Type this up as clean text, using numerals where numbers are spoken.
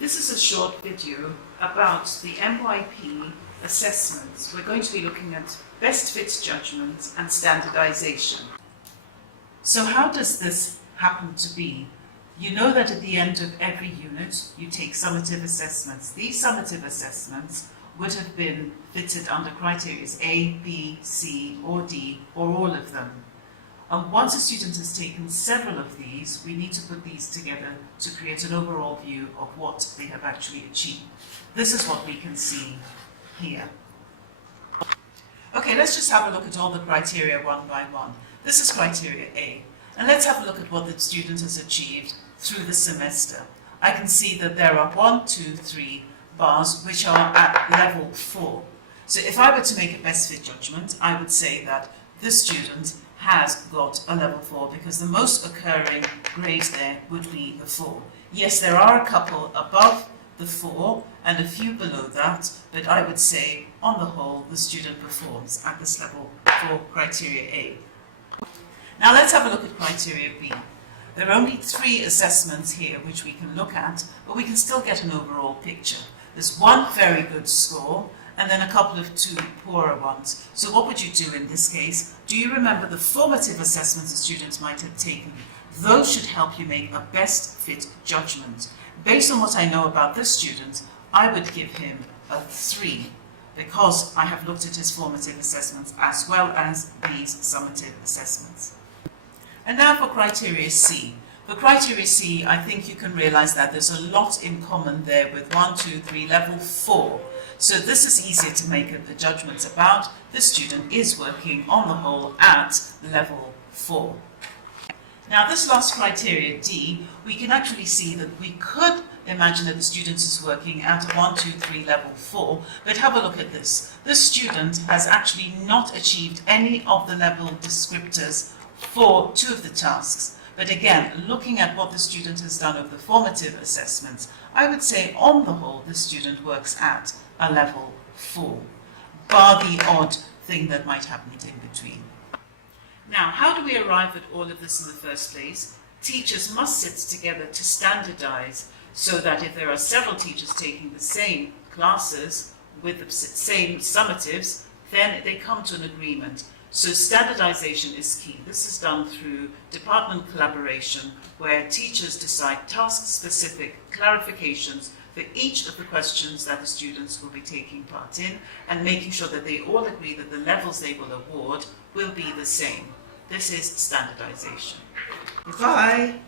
This is a short video about the MYP assessments. We're going to be looking at best fit judgment and standardization. So how does this happen to be? You know that at the end of every unit you take summative assessments. These summative assessments would have been fitted under criteria A, B, C or D or all of them. And once a student has taken several of these, we need to put these together to create an overall view of what they have actually achieved. This is what we can see here. Okay, let's just have a look at all the criteria one by one. This is criteria A. And let's have a look at what the student has achieved through the semester. I can see that there are 1, 2, 3 bars which are at level 4. So if I were to make a best fit judgment, I would say that this student has got a level 4 because the most occurring grade there would be the 4. Yes, there are a couple above the 4 and a few below that, but I would say on the whole the student performs at this level for criteria A. Now let's have a look at criteria B. There are only 3 assessments here which we can look at, but we can still get an overall picture. There's one very good score and then a couple of 2 poorer ones. So what would you do in this case? Do you remember the formative assessments the students might have taken? Those should help you make a best fit judgment. Based on what I know about this student, I would give him a 3 because I have looked at his formative assessments as well as these summative assessments. And now for criteria C. For criteria C, I think you can realize that there's a lot in common there with 1, 2, 3, level 4. So this is easier to make a judgment about. The student is working on the whole at level 4. Now this last criteria, D, we can actually see that we could imagine that the student is working at a 1, 2, 3, level 4, but have a look at this. This student has actually not achieved any of the level descriptors for 2 of the tasks. But again, looking at what the student has done of the formative assessments, I would say on the whole the student works at a level 4, bar the odd thing that might happen in between. Now, how do we arrive at all of this in the first place? Teachers must sit together to standardize so that if there are several teachers taking the same classes with the same summatives, then they come to an agreement. So standardization is key. This is done through department collaboration where teachers decide task-specific clarifications for each of the questions that the students will be taking part in and making sure that they all agree that the levels they will award will be the same. This is standardization. Goodbye.